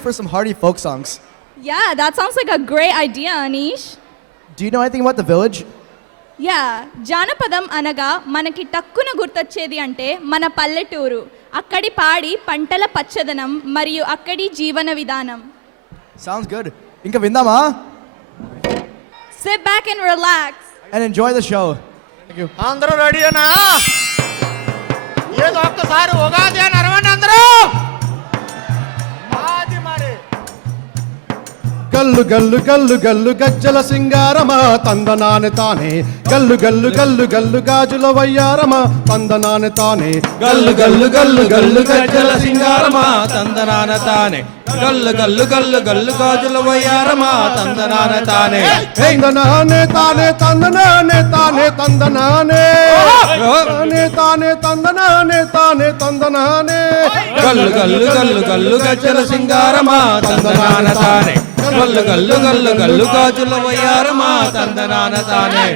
for some hearty folk songs. Yeah, that sounds like a great idea, Anish. Do you know anything about the village? Yeah జానపదం అనగా మనకి టక్కున గుర్తొచ్చేది అంటే మన పల్లెటూరు, అక్కడి పాడి పంటల పచ్చదనం మరియు అక్కడి జీవన విధానం. Sounds good. ఇంకా విందామా? Sit back and relax. And enjoy the show. Thank you. అందరూ రెడీనా? ఏదో ఒక్కసారి ఉగాది అని అరవండి అందరూ. మాది మరి గల్లు గల్లు గల్లు గల్లు గజ్జల సింగారమా తందనానే తానే గల్లు గల్లు గల్లు గల్లు గాజుల వయ్యారమా తందనానే తానే గల్లు గల్లు గల్లు గల్లు గజ్జల సింగారమా తందనాన తానే గల్లు గల్లు గల్లు గల్లు గాజుల వయ్యారమా తందనాన తానే తందనానే తానే తందనానే తానే తందనానే తానే తానే తందనానే తానే తందనానే గల్లు గల్లు గల్లు గల్లు గజ్జల సింగారమా తందనాన తానే గల్లు గల్లు గల్లు గల్లు గాజుల వయ్యారమా తందనాన తానే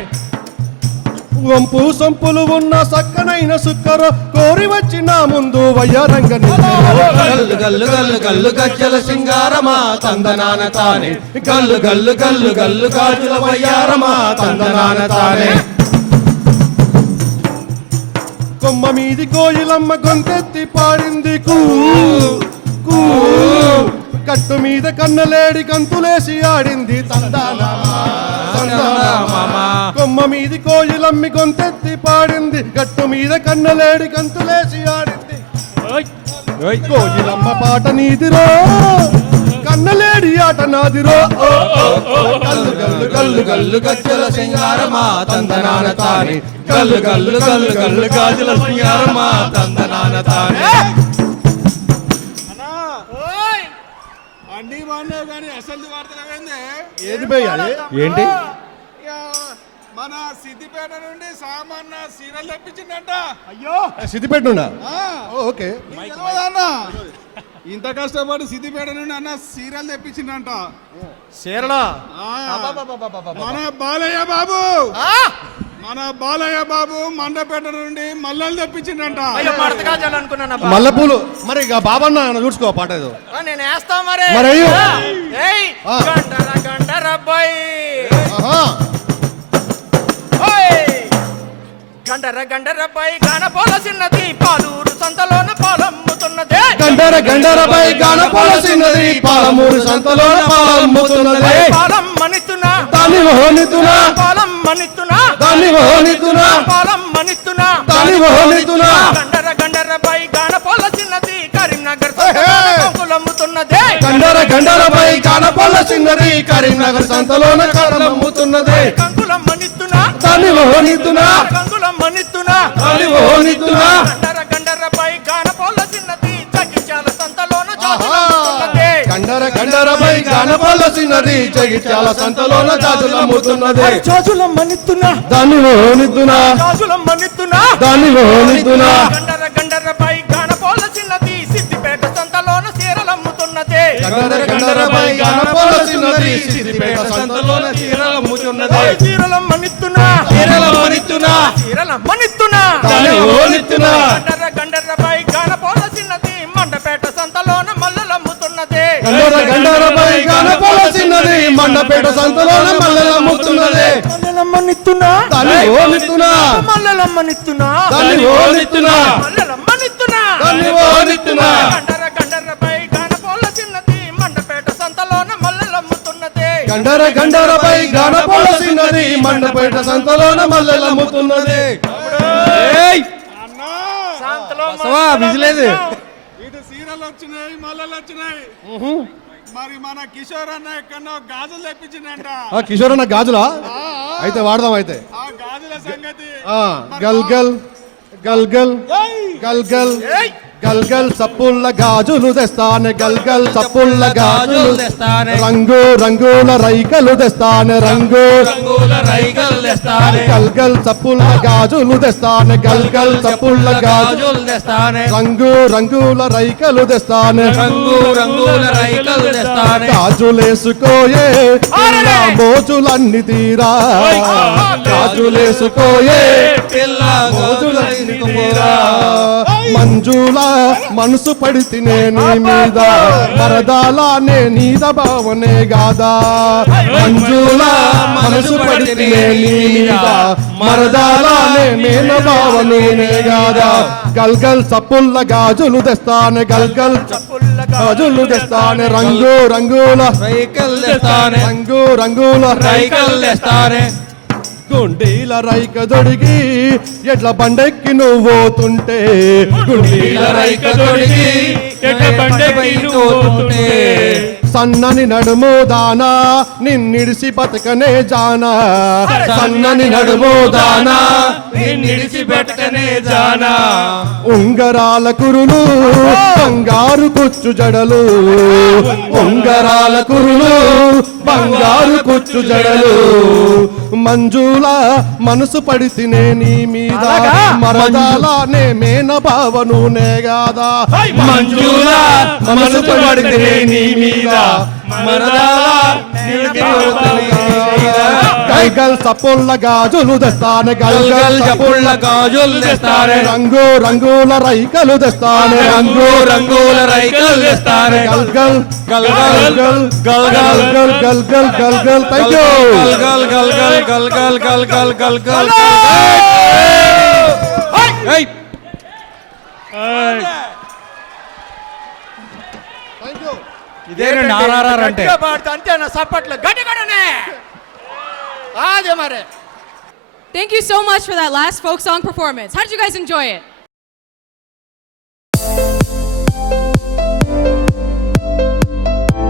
వంపు సొంపులు ఉన్న సక్కనైన సుక్కరో కోరి వచ్చి నా ముందు వయ్యారంగని గల్లు గల్లు గల్లు గల్లు గజ్జల సింగారమా తందనాన తానే గల్లు గల్లు గల్లు గల్లు గాజుల వయ్యారమా తందనాన తానే కొమ్మ మీది కోయిలమ్మ గొంతెత్తి పాడింది కూ కూ కట్టు మీద కన్నలేడి కంతులేసి ఆడింది కొమ్మ మీది కోయిలమ్మి గొంతెత్తి పాడింది గట్టు మీద కన్నలేడి కంతులేసి ఆడింది కోయిలమ్మ పాట నీదిరో కన్నలేడి ఆట నాదిరో గల్లు గల్లు గల్లు గల్లు గజ్జల సింగారమా తందనాన తానే గల్లు గల్లు గల్లు గల్లు గాజుల సింగారమా తందనాన తానే అండి బాగున్నావు కానీ అసలు వార్తలు ఏది పోయాలి ఏంటి మన సిద్దిపేట నుండి సామాన్య సీరియల్ తెప్పించిందంట. అయ్యో సిద్దిపేట నుండా ఓకే అన్న ఇంత కష్టపడి సిద్దిపేట నుండి అన్న సీరియల్ తెప్పించిందంట. చీరలా మన బాలయ్య బాబు మన బాలయ్య బాబు మండపేట నుండి మల్లెలు తెప్పించిందంట. మల్లెపూలు మరి ఇక బాబన్న చూసుకో పాట ఏదో నేను వేస్తా మరి మరి అయ్యో గంటర గంటర అబ్బాయి గంటర గంటర అబ్బాయి గానపోల చిన్నది పాలూరు సంతలోన పాలమ్ముతున్నదే గండర గండరపై గానపోలసినది పాలమూరు సంతలోన పాలమ్ముతున్నది పాలం మనితున్నా దాని మోహనితునా పాలం మనితున్నా దాని మోహనితునా పాలం మనితున్నా దాని మోహనితునా గండర గండర పై గానపోల చిన్నది కరీంనగర్ కంకులమ్ముతున్నదే గండర గండరపై గానపోలసినది కరీంనగర్ సంతలోన కారమమ్ముతున్నది కంకులం మనితున్నా దాని మోహనితునా కంకులం మనితున్నా దాని మోహనితునా గండర గండర పై గానపోల చిన్నది జగిత్యాల సంతలోన జాతులమ్ముతున్నదే గండర గండరపై గానపోలసినది జగిత్యాల సంతలోన జాజులమ్ముతున్నది జాజులమ్మనితున్నా దాని మోహనితునా జాజులమ్మనితున్నా దాని మోహనితునా గండర గండర పై గానపోల చిన్నది సిద్దిపేట సంతలోన చీరలమ్ముతున్నదే గండర గండరపై గానపోలసినది సిద్దిపేట సంతలోన చీరలమ్ముతున్నది చీరలమ్మనితున్నా చీరలమ్మనితున్నా చీరలమ్మనితున్నా దాని మోహనితునా గండర గండర పై గానపోల చిన్నది మండపేట సంతలోన మల్లెలమ్ముతున్నదే గండర గండరపై గానపోలసినది మండపేట సంతలోన మల్లెలమ్ముతున్నది మల్లెలమ్మనితున్నా దాని మోహనితునా మల్లెలమ్మనితున్నా దాని మోహనితునా మల్లెలమ్మనితున్నా దాని మోహనితునా గండర గండర పై గానపోల చిన్నది మండపేట సంతలోన మల్లెలమ్ముతున్నదే గండర గండరపై గానపోలసినది మండపేట సంతలోన మల్లెలమ్ముతున్నది విజిలేదు ఇటు సీరలు వచ్చినాయి మల్లెలు వచ్చినాయి. మరి మన కిషోర్ అన్న ఎక్కడో గాజులు తెప్పించిందంట. కిషోర్ అన్న గాజులా అయితే వాడదాం అయితే ఆ గాజుల సంగతి గల్ గల్ గల్ గల్ గల్ గల్ గల్ గల్ సప్పుల్ల గాజులు తెస్తానే గల్ గల్ సప్పుల్ల గాజులు తెస్తానే రంగు రంగుల రైకలు తెస్తానే రంగు రంగుల రైగల్ తెస్తానే గల్ గల్ సప్పుల్ల గాజులు తెస్తానే గల్ గల్ సప్పుల్ల గాజులు గాజులు తెస్తానే రంగు రంగుల రైకలు తెస్తానే రంగు రంగుల రైగల్ తెస్తానే గాజులేసుకోయే పిల్ల మోజులన్నీ తీరా గాజులేసుకోయే పిల్ల మోజులన్నీ తీరా మంజుల మనసు పడితేనే నీ మీద మరదాలానే నీద భావనే గాదా మంజుల మనసు పడితేనే నీ మీద మరదాలానే మేన భావనే గాదా గల్గల్ చప్పుల్ల గాజులు తెస్తానే గల్గల్ గాజులు తెస్తానే రంగు రంగుల రైకల్ తెస్తానే రంగు రంగుల రైకల్ తెస్తానే గుండీల రైక దొడిగి ఎట్ల బండెక్కి నువ్వు పోతుంటే గుండీల రైక తొడిగి ఎట్ల బండెక్కి నువ్వు పోతుంటే సన్నని నడుము దానా నిన్నిడిసి బతకనే జానా సన్నని నడుము దానా నిడిచి పెట్టనే జానా ఉంగరాల కురులు బంగారు కుచ్చు జడలు ఉంగరాల కురులు బంగారు కుచ్చు జడలు మంజుల మనసు పడితేనే నీ మీద మరదాలానే మేన భావను నేగాదా మంజుల మనసు పడితే నీ మీద మరదాల గల్గల్ సపుల్ల గాజులు తెస్తానే గల్గల్ చప్పుళ్ళ గాజులు తెస్తానే రంగు రంగుల రైకలు తెస్తానే రంగు రంగుల రైకలు తెస్తానే గల్గల్ గల్గల్ గల్గల్ గల్గల్ గల్గల్ గల్గల్ థ్యాంక్ యూ గల్గల్ గల్గల్ గల్గల్ గల్గల్ గల్గల్ ఏయ్ ఇదే నారార్ అంటే అంతేనా సప్పట్లు గట్టిగానే అదే మరి Thank you so much for that last folk song performance. How did you guys enjoy it?